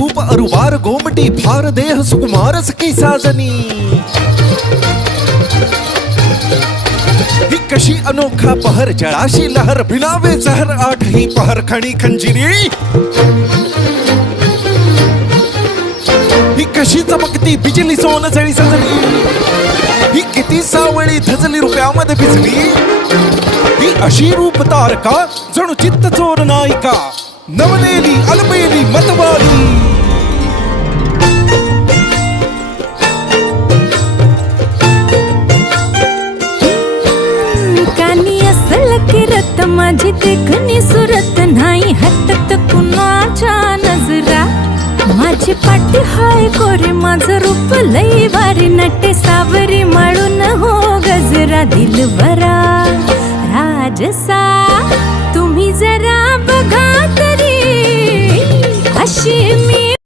रूप अरुवार गोमटी फार देह सुकुमार सखी साजनी ही कशी अनोखा पहर जळाशी लहर भिनावे जहर आठ ही पहर खणी खंजिरी ही कशी चमकती बिजली सोन जळी सजली ही किती सावळी धजली रुपयामध्ये भिजली ही अशी रूप तारका जणू चित्त चोर नायिका नवलेली अलबेली मतवाली कानी असल किरत माझी देखणी सुरत नाही हटत कुणाच्या नजरा माझी पाठी हाय कोरे माझं रूप लई भारी नटे सावरी माळून हो गजरा दिलबरा राजसा तुम्ही जरा बघा तरी अशी मी